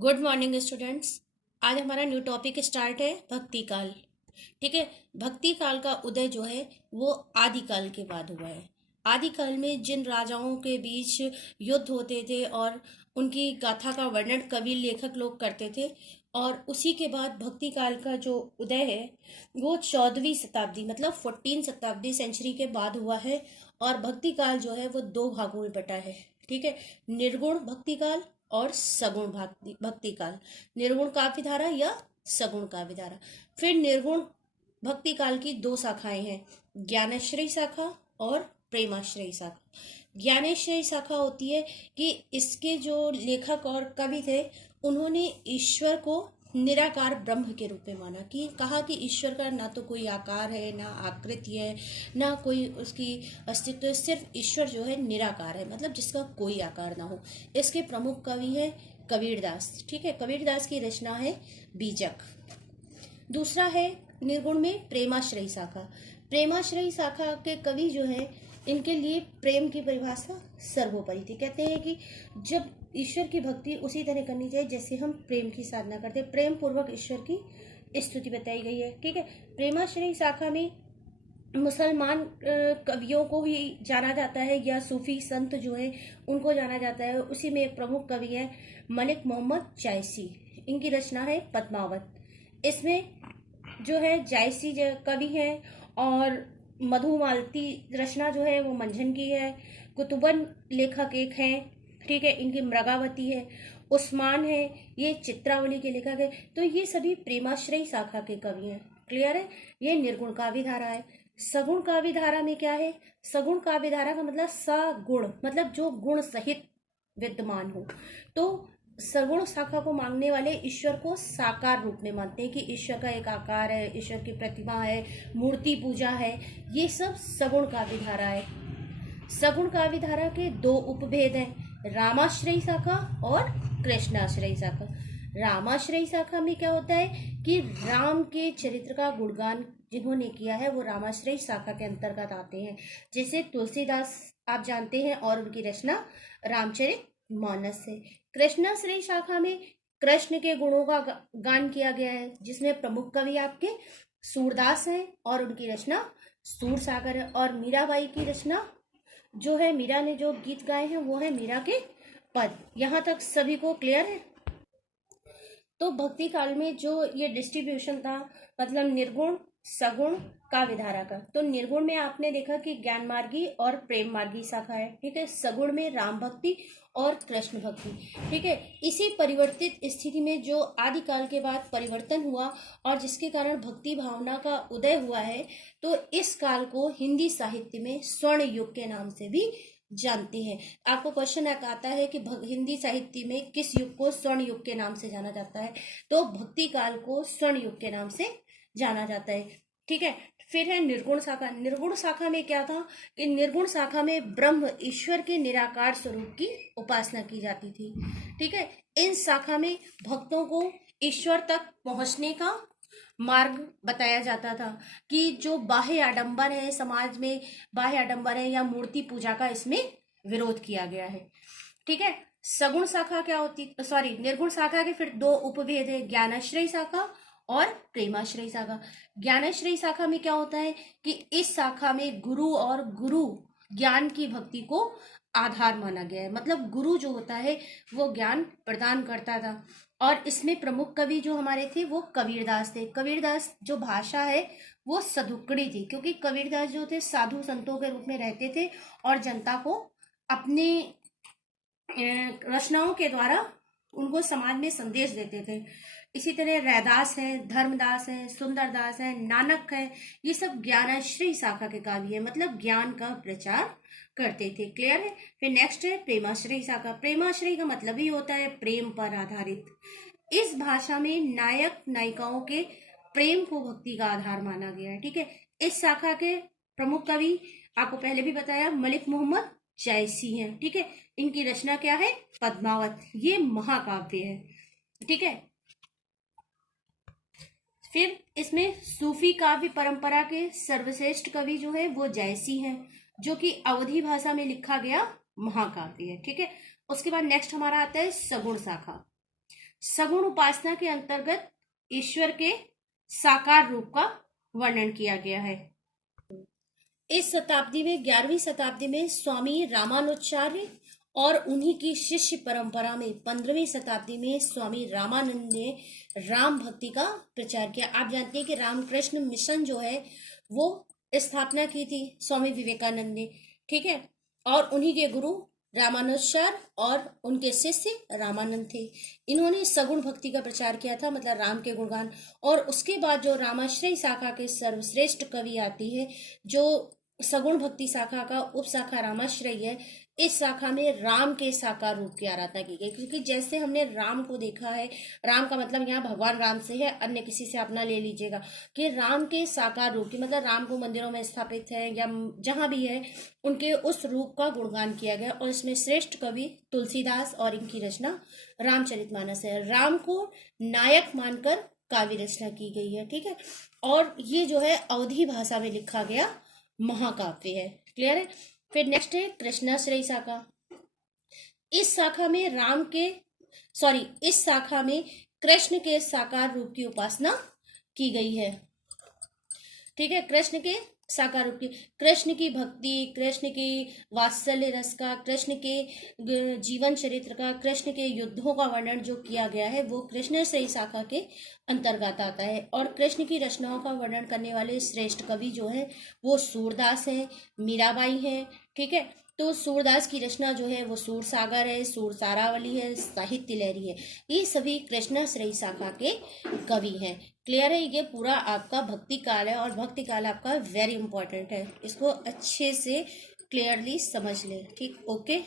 Good morning students. आज हमारा new topic start है भक्ति काल। ठीक है। भक्ति काल का उदय जो है वो आदिकाल के बाद हुआ है। आदिकाल में जिन राजाओं के बीच युद्ध होते थे और उनकी गाथा का वर्णन कवि लेखक लोग करते थे, और उसी के बाद भक्ति काल का जो उदय है वो 14वीं शताब्दी मतलब 14 शताब्दी सेंचुरी के बाद हुआ है। और भक्ति काल जो है वो दो भागों में बटा है। ठीक है। निर्गुण भक्ति काल और सगुण भक्ति काल। निर्गुण काव्य धारा या सगुण काव्य धारा। फिर निर्गुण भक्ति काल की दो शाखाएं हैं, ज्ञानाश्रय शाखा और प्रेमाश्रय शाखा। ज्ञानाश्रय शाखा होती है कि इसके जो लेखक और कवि थे उन्होंने ईश्वर को निराकार ब्रह्म के रूप में माना, कि कहा कि ईश्वर का ना तो कोई आकार है, ना आकृति है, ना कोई उसकी अस्तित्व, सिर्फ ईश्वर जो है निराकार है, मतलब जिसका कोई आकार ना हो। इसके प्रमुख कवि है कबीरदास। ठीक है। कबीरदास की रचना है बीजक। दूसरा है निर्गुण में प्रेमाश्रयी शाखा। प्रेमाश्रयी शाखा के कवि जो है इनके लिए प्रेम की परिभाषा सर्वोपरि थी। कहते हैं कि जब ईश्वर की भक्ति उसी तरह करनी चाहिए जैसे हम प्रेम की साधना करते हैं, प्रेम पूर्वक ईश्वर की स्तुति बताई गई है। ठीक है। प्रेमाश्रयी शाखा में मुसलमान कवियों को ही जाना जाता है, या सूफी संत जो है उनको जाना जाता है। उसी में एक प्रमुख कवि है मलिक मोहम्मद जायसी। इनकी रचना है पद्मावत। इसमें जो है जायसी कवि है, और मधुमालती रचना जो है वो मंझन की है। कुतुबन लेखक एक हैं। ठीक है। इनकी मृगावती है। उस्मान है, ये चित्रावली के लेखक है। तो ये सभी प्रेमाश्रयी शाखा के कवि हैं। क्लियर है। ये निर्गुण काव्य धारा है। सगुण काव्य धारा में क्या है? सगुण काव्य धारा का मतलब सगुण, मतलब जो गुण सहित विद्यमान हो। तो सगुण शाखा को मांगने वाले ईश्वर को साकार रूप में मानते हैं कि ईश्वर का एक आकार है, ईश्वर की प्रतिमा है, मूर्ति पूजा है। ये सब सगुण काव्य धारा है। सगुण काव्य धारा के दो उपभेद हैं, रामाश्रयी शाखा और कृष्णाश्रयी शाखा। रामाश्रयी शाखा में क्या होता है कि राम के चरित्र का गुणगान जिन्होंने किया है वो रामाश्रयी शाखा के अंतर्गत आते हैं। जैसे तुलसीदास आप जानते हैं, और उनकी रचना रामचरित मानस है। कृष्णाश्रयी शाखा में कृष्ण के गुणों का गान किया गया है, जिसमें प्रमुख कवि आपके सूरदास हैं, और उनकी रचना सूर सागर है। और मीराबाई की रचना जो है, मीरा ने जो गीत गाए हैं वो है मीरा के पद। यहाँ तक सभी को क्लियर है। तो भक्ति काल में जो ये डिस्ट्रीब्यूशन था, मतलब निर्गुण सगुण काव्य धारा का, तो निर्गुण में आपने देखा कि ज्ञान मार्गी और प्रेम मार्गी शाखा है। ठीक है। सगुण में राम भक्ति और कृष्ण भक्ति। ठीक है। इसी परिवर्तित स्थिति में जो आदिकाल के बाद परिवर्तन हुआ और जिसके कारण भक्ति भावना का उदय हुआ है, तो इस काल को हिंदी साहित्य में स्वर्ण युग के नाम से भी जानते हैं। आपको क्वेश्चन आता है कि हिंदी साहित्य में किस युग को स्वर्ण युग के नाम से जाना जाता है, तो भक्ति काल को स्वर्ण युग के नाम से जाना जाता है। ठीक है। फिर है निर्गुण शाखा। निर्गुण शाखा में क्या था कि निर्गुण शाखा में ब्रह्म ईश्वर के निराकार स्वरूप की उपासना की जाती थी। ठीक है। इन शाखा में भक्तों को ईश्वर तक पहुंचने का मार्ग बताया जाता था, कि जो बाह्य आडंबर है समाज में, बाह्य आडंबर है या मूर्ति पूजा का, इसमें विरोध किया गया है। ठीक है। सगुण शाखा क्या होती, सॉरी, निर्गुण शाखा के फिर दो उपभेद है, ज्ञानाश्रय शाखा और प्रेमाश्रय शाखा। ज्ञानाश्रय शाखा में क्या होता है कि इस शाखा में गुरु और गुरु ज्ञान की भक्ति को आधार माना गया है, मतलब गुरु जो होता है वो ज्ञान प्रदान करता था। और इसमें प्रमुख कवि जो हमारे थे वो कबीरदास थे। कबीरदास जो भाषा है वो सदुक्कड़ी थी, क्योंकि कबीरदास जो थे साधु संतों के रूप में रहते थे और जनता को अपने रचनाओं के द्वारा उनको समाज में संदेश देते थे। इसी तरह रैदास है, धर्मदास है, सुंदरदास है, नानक है, ये सब ज्ञानाश्रय शाखा के काव्य है, मतलब ज्ञान का प्रचार करते थे। क्लियर है। फिर नेक्स्ट है प्रेमाश्रय शाखा। प्रेमाश्रय का मतलब ही होता है प्रेम पर आधारित। इस भाषा में नायक नायिकाओं के प्रेम को भक्ति का आधार माना गया है। ठीक है। इस शाखा के प्रमुख कवि आपको पहले भी बताया मलिक मोहम्मद जायसी हैं। ठीक है। इनकी रचना क्या है? पद्मावत। ये महाकाव्य है। ठीक है। फिर इसमें सूफी काव्य परंपरा के सर्वश्रेष्ठ कवि जो है वो जायसी हैं, जो कि अवधी भाषा में लिखा गया महाकाव्य है। ठीक है। उसके बाद नेक्स्ट हमारा आता है सगुण शाखा। सगुण उपासना के अंतर्गत ईश्वर के साकार रूप का वर्णन किया गया है। इस शताब्दी में 11वीं शताब्दी में स्वामी रामानुजाचार्य और उन्हीं की शिष्य परंपरा में 15वीं शताब्दी में स्वामी रामानंद ने राम भक्ति का प्रचार किया। आप जानते हैं कि रामकृष्ण मिशन जो है वो स्थापना की थी स्वामी विवेकानंद ने, ठीक है, और उन्हीं के गुरु रामानुजाचार्य और उनके शिष्य रामानंद थे। इन्होंने सगुण भक्ति का प्रचार किया था, मतलब राम के गुणगान। और उसके बाद जो रामाश्रय शाखा के सर्वश्रेष्ठ कवि आती है, जो सगुण भक्ति शाखा का उप शाखा रामाश्रय है, इस शाखा में राम के साकार रूप की आराधना की गई। क्योंकि जैसे हमने राम को देखा है, राम का मतलब यहाँ भगवान राम से है, अन्य किसी से अपना ले लीजिएगा, कि राम के साकार रूप की मतलब राम को मंदिरों में स्थापित है या जहां भी है उनके उस रूप का गुणगान किया गया। और इसमें श्रेष्ठ कवि तुलसीदास और इनकी रचना रामचरितमानस है। राम को नायक मानकर काव्य रचना की गई है, ठीक है। और ये जो है अवधी भाषा में लिखा गया महाकाव्य है। क्लियर है। फिर नेक्स्ट है कृष्णाश्रयी शाखा। इस शाखा में इस शाखा में कृष्ण के साकार रूप की उपासना की गई है, ठीक है। कृष्ण के साकार रूप की, कृष्ण की भक्ति, कृष्ण की वात्सल्य रस का, कृष्ण के जीवन चरित्र का, कृष्ण के युद्धों का वर्णन जो किया गया है वो कृष्णाश्रयी शाखा के अंतर्गत आता है। और कृष्ण की रचनाओं का वर्णन करने वाले श्रेष्ठ कवि जो है वो सूरदास हैं, मीराबाई हैं, ठीक है। तो सूरदास की रचना जो है वो सूर सागर है, सूर सारावली है, साहित्य लहरी है। ये सभी कृष्णाश्रयी शाखा के कवि हैं। क्लियर है। ये पूरा आपका भक्ति काल है और भक्ति काल आपका वेरी इंपॉर्टेंट है, इसको अच्छे से क्लियरली समझ लें, ठीक। ओके।